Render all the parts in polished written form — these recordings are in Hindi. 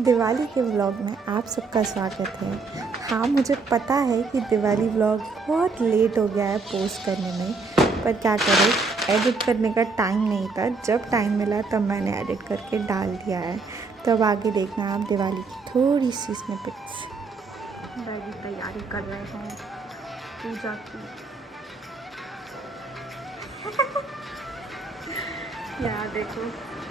दिवाली के व्लॉग में आप सबका स्वागत है। हाँ, मुझे पता है कि दिवाली व्लॉग बहुत लेट हो गया है पोस्ट करने में, पर क्या करें, एडिट करने का टाइम नहीं था। जब टाइम मिला तब मैंने एडिट करके डाल दिया है। तो अब आगे देखना आप दिवाली की थोड़ी सी स्निपेट्स। मैं भी तैयारी कर रहे हैं पूजा की। यहाँ देखो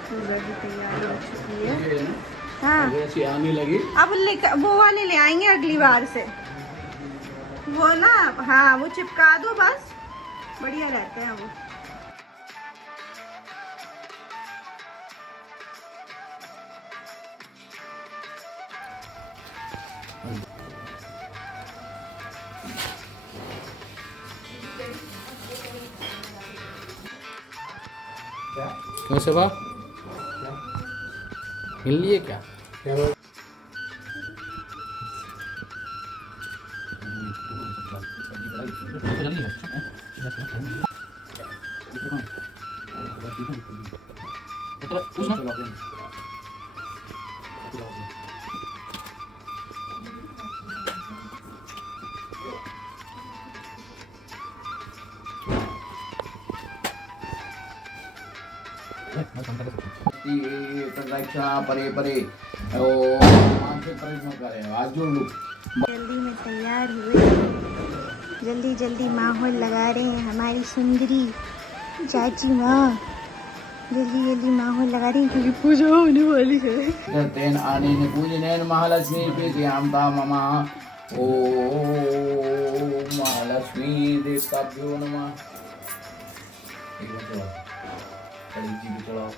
पूजा की तैयारी हो चुकी है। हाँ, आने लगी। अब वो वाले ले आएंगे अगली बार से। वो ना, हाँ, वो चिपका दो बस, बढ़िया रहते हैं वो। क्यों से बा मिल लिए क्या? परे परे आज जोड़ लूं। जल्दी में तैयार हुए, जल्दी जल्दी माहौल लगा रहे हैं हमारी सुंदरी चाची माँ। जल्दी जल्दी माहौल लगा रही हैं क्योंकि पूजा होने वाली है। तेन आने ने पूजनेन महालक्ष्मी प्रीतियां ममा ओ महालक्ष्मी देवताभ्यो नमः। एक बार चलो कड़ी जी चलो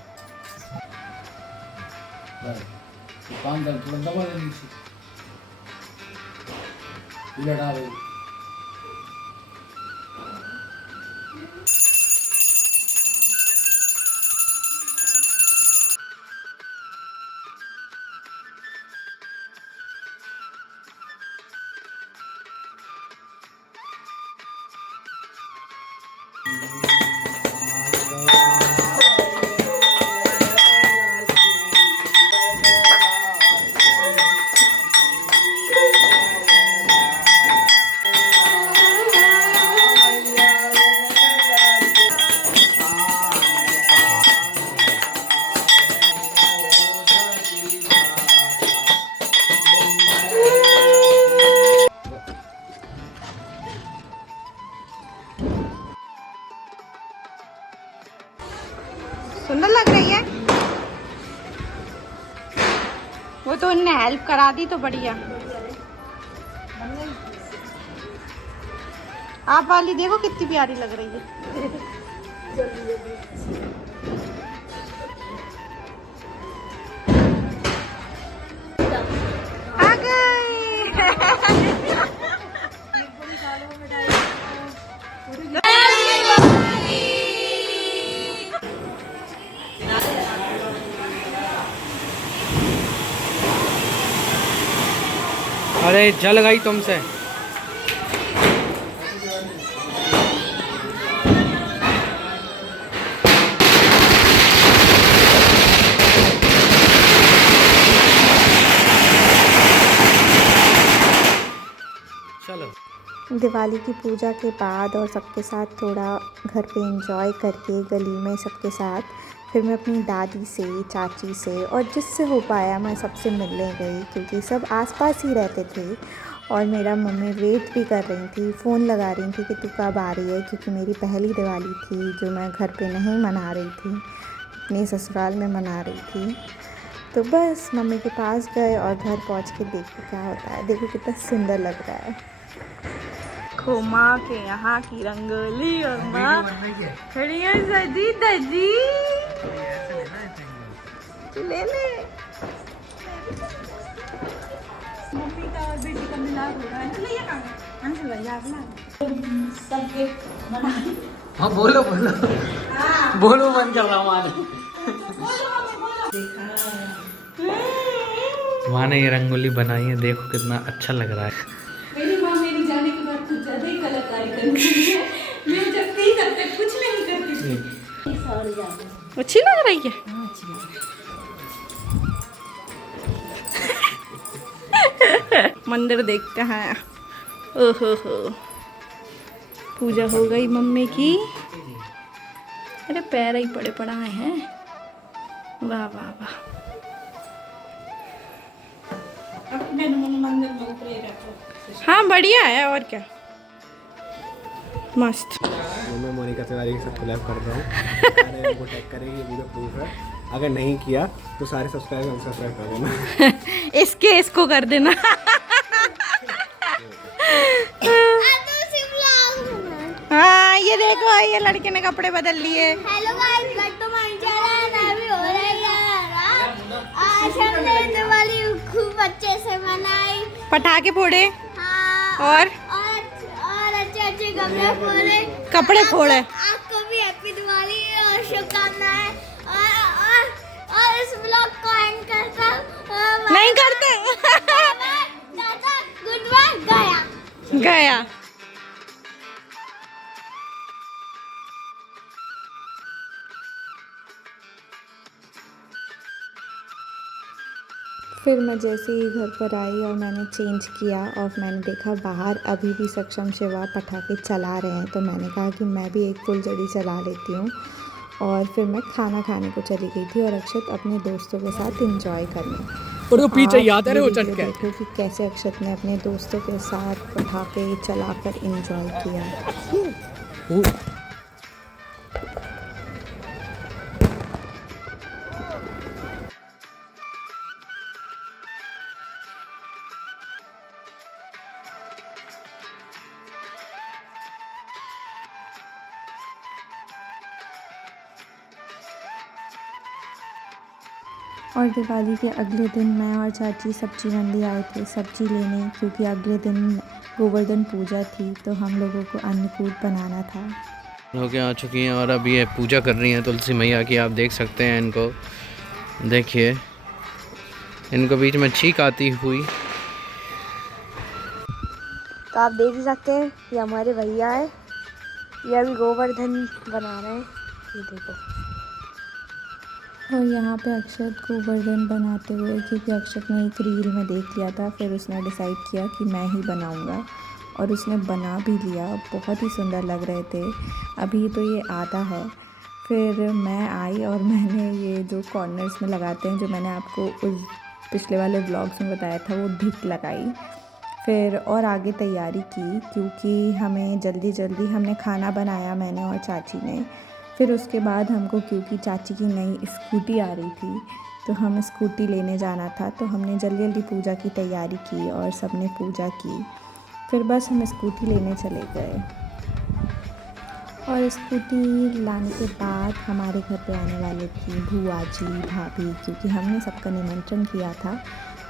बस काम कर थोड़ा दबा दे नीचे उलटा दे। सुंदर लग रही है वो तो, उनने हेल्प करा दी तो बढ़िया। आप वाली देखो कितनी प्यारी लग रही है। आ गई। अरे जल गई तुमसे। चलो दिवाली की पूजा के बाद और सबके साथ थोड़ा घर पे एंजॉय करके गली में सबके साथ, फिर मैं अपनी दादी से, चाची से और जिससे हो पाया मैं सबसे मिलने गई क्योंकि सब आसपास ही रहते थे। और मेरा मम्मी वेट भी कर रही थी, फ़ोन लगा रही थी कि तू कब आ रही है, क्योंकि मेरी पहली दिवाली थी जो मैं घर पे नहीं मना रही थी, अपने ससुराल में मना रही थी। तो बस मम्मी के पास गए और घर पहुंच के देखो क्या होता है। देखो कितना सुंदर लग रहा है। देखो माँ के यहाँ की रंगोली और माँ खड़ी है सजी दजी। ले ले, मम्मी का और बेटी का मिलाप हो रहा है। चलो ये सबके मना। हाँ बोलो बोलो। हाँ बोलो, मन कर रहा हूँ। माँ ने ये रंगोली बनाई है, देखो कितना अच्छा लग रहा है। मेरी माँ मेरी जाने के बाद कुछ ज्यादा ही कलाकारी करती है। मैं जब थी तब तक कुछ नहीं करती थी। अच्छी लग रही है। हाँ, अच्छी लग रही है। मंदिर देखते हैं। ओहो हो, पूजा हो गई मम्मी की। अरे पैर ही पड़े पड़ाए हैं। वाह वाह वाह। हाँ बढ़िया है, और क्या मस्त। मैं मोनिका तिवारी के साथ कोलैब कर रहा हूँ। उनको टैग करेंगे, वीडियो प्रूफ है। अगर नहीं किया तो सारे सब्सक्राइब अनसब्सक्राइब कर देना। इसको कर देना। हाँ ये देखो, ये लड़के ने कपड़े बदल लिए। Hello guys, back to my channel. अभी हो रही है आज हमने दिवाली खूब अच्छे से मनाई, पटाखे फोड़े। हाँ, और अच्छे अच्छे कपड़े फोड़े, कपड़े फोड़े। आपको भी हैप्पी दिवाली और शुभकामनाएं। और इस ब्लॉग को एंड करता हूं। नहीं करते। Good bye. गया। फिर मैं जैसे ही घर पर आई और मैंने चेंज किया और मैंने देखा बाहर अभी भी सक्षम शिवा पटाखे चला रहे हैं, तो मैंने कहा कि मैं भी एक फुलझड़ी चला लेती हूँ। और फिर मैं खाना खाने को चली गई थी और अक्षत अपने दोस्तों के साथ एंजॉय करने। और तो पीछे आप याद है वो ये चट वीडियो के। देखो कि कैसे अक्षत ने अपने दोस्तों के साथ पटाखे चलाकर एंजॉय किया। और दिवाली के अगले दिन मैं और चाची सब्जी मंडी आए थे सब्जी लेने, क्योंकि अगले दिन गोवर्धन पूजा थी तो हम लोगों को अन्नकूट बनाना था। होके आ चुकी हैं और अभी ये पूजा कर रही हैं तुलसी मैया की। आप देख सकते हैं इनको, देखिए इनको बीच में छींक आती हुई। तो आप देख ही सकते हैं ये हमारे भैया है, ये अभी गोवर्धन बना रहे हैं, ये देखो। और यहाँ पे अक्षत गोवर्धन बनाते हुए, क्योंकि अक्षत ने एक रील में देख लिया था, फिर उसने डिसाइड किया कि मैं ही बनाऊँगा और उसने बना भी लिया। बहुत ही सुंदर लग रहे थे। अभी तो ये आधा है। फिर मैं आई और मैंने ये जो कॉर्नर्स में लगाते हैं, जो मैंने आपको उस पिछले वाले व्लॉग्स में बताया था, वो ढिक लगाई। फिर और आगे तैयारी की, क्योंकि हमें जल्दी जल्दी हमने खाना बनाया, मैंने और चाची ने। फिर उसके बाद हमको, क्योंकि चाची की नई स्कूटी आ रही थी तो हम स्कूटी लेने जाना था, तो हमने जल्दी जल्दी पूजा की तैयारी की और सबने पूजा की। फिर बस हम स्कूटी लेने चले गए। और स्कूटी लाने के बाद हमारे घर पे आने वाले थी बुआ जी, भाभी, क्योंकि हमने सबका निमंत्रण किया था।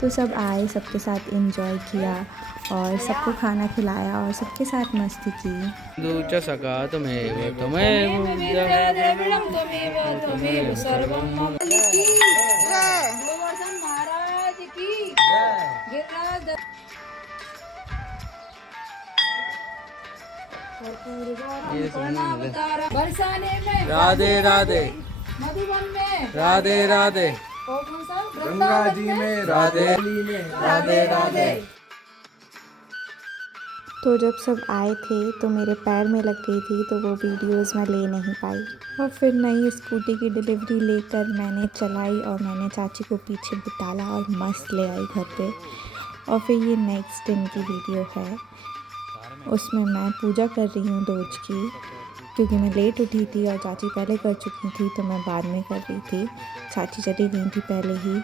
तो सब आए, सबके साथ एंजॉय किया और सबको खाना खिलाया और सबके साथ मस्ती की। दूचा सका तुम्हें बरसाने में, राधे राधे, मधुबन में, राधे राधे, गंगा जी में, राधे राधे राधे। तो जब सब आए थे तो मेरे पैर में लग गई थी, तो वो वीडियोस मैं ले नहीं पाई। और फिर नई स्कूटी की डिलीवरी लेकर मैंने चलाई और मैंने चाची को पीछे बिठाला और मस्त ले आई घर पे। और फिर ये नेक्स्ट दिन की वीडियो है, उसमें मैं पूजा कर रही हूँ दोज की, क्योंकि मैं लेट उठी थी और चाची पहले कर चुकी थी, तो मैं बाद में कर रही थी। चाची चली गई थी पहले ही।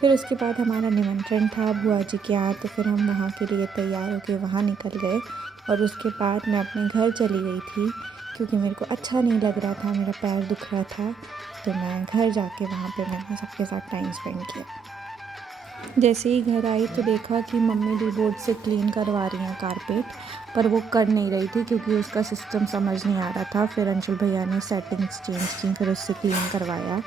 फिर उसके बाद हमारा निमंत्रण था बुआ जी के यहाँ, तो फिर हम वहाँ के लिए तैयार होकर वहाँ निकल गए। और उसके बाद मैं अपने घर चली गई थी, क्योंकि मेरे को अच्छा नहीं लग रहा था, मेरा पैर दुख रहा था। तो मैं घर जाके वहाँ पे मैंने सबके साथ टाइम स्पेंड किया। जैसे ही घर आई तो देखा कि मम्मी भी बोर्ड से क्लीन करवा रही हैं कारपेट, पर वो कर नहीं रही थी क्योंकि उसका सिस्टम समझ नहीं आ रहा था। फिर अंशुल भैया ने सेटिंग्स चेंज की, फिर उससे क्लीन करवाया।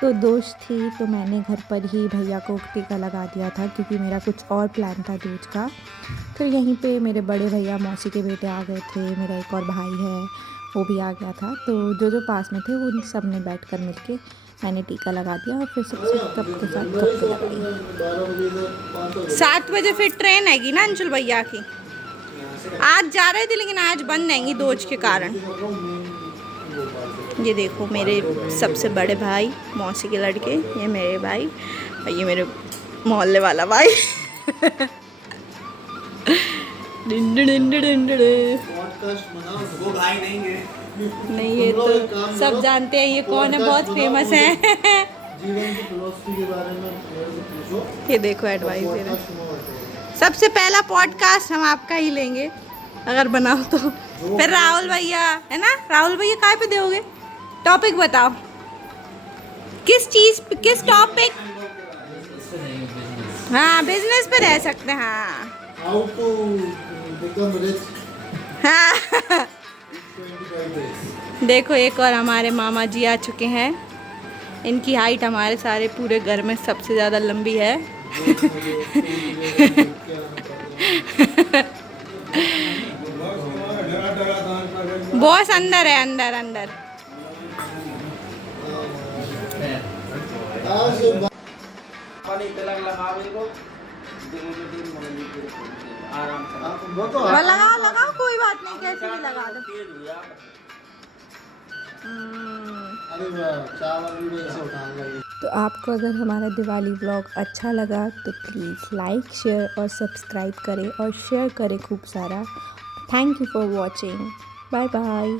तो दोस्त थी तो मैंने घर पर ही भैया को टीका लगा दिया था, क्योंकि मेरा कुछ और प्लान था दूज का। फिर यहीं पे मेरे बड़े भैया मौसी के बेटे आ गए थे, मेरा एक और भाई है वो भी आ गया था। तो जो पास में थे उन सब ने बैठ कर मिल के मैंने टीका लगा दिया और फिर सबसे कप के साथ गप्पे लगाई। 7 बजे फिर ट्रेन आएगी ना अंशुल भैया की। आज जा रहे थे लेकिन आज बंद आएंगी दोज के कारण। ये देखो मेरे सबसे बड़े भाई, मौसी के लड़के, ये मेरे भाई और ये मेरे मोहल्ले वाला भाई। वो भाई नहीं है। नहीं, ये तो सब जानते हैं ये कौन है, बहुत फेमस है। जीवन की फिलॉसफी के बारे में पूछो। ये देखो एडवाइस दे रहे। सबसे पहला पॉडकास्ट हम आपका ही लेंगे अगर बनाओ तो। फिर राहुल भैया है ना, राहुल भैया काय पे दोगे? टॉपिक बताओ, किस चीज पे, किस टॉपिक? हाँ बिजनेस पे रह सकते हैं। हाँ हाउ टू बिकम रिच हाँ 25 days। देखो एक और हमारे मामा जी आ चुके हैं। इनकी हाइट हमारे सारे पूरे घर में सबसे ज़्यादा लंबी है। बॉस अंदर है, अंदर अंदर। लगाओ लगाओ, कोई बात नहीं, कैसे भी लगा दो। अरे वाह, चावल वीडियो ऐसे उठाने लगे। तो आपको अगर हमारा दिवाली व्लॉग अच्छा लगा तो प्लीज़ लाइक, शेयर और सब्सक्राइब करें और शेयर करें खूब सारा। Thank you for watching. Bye bye.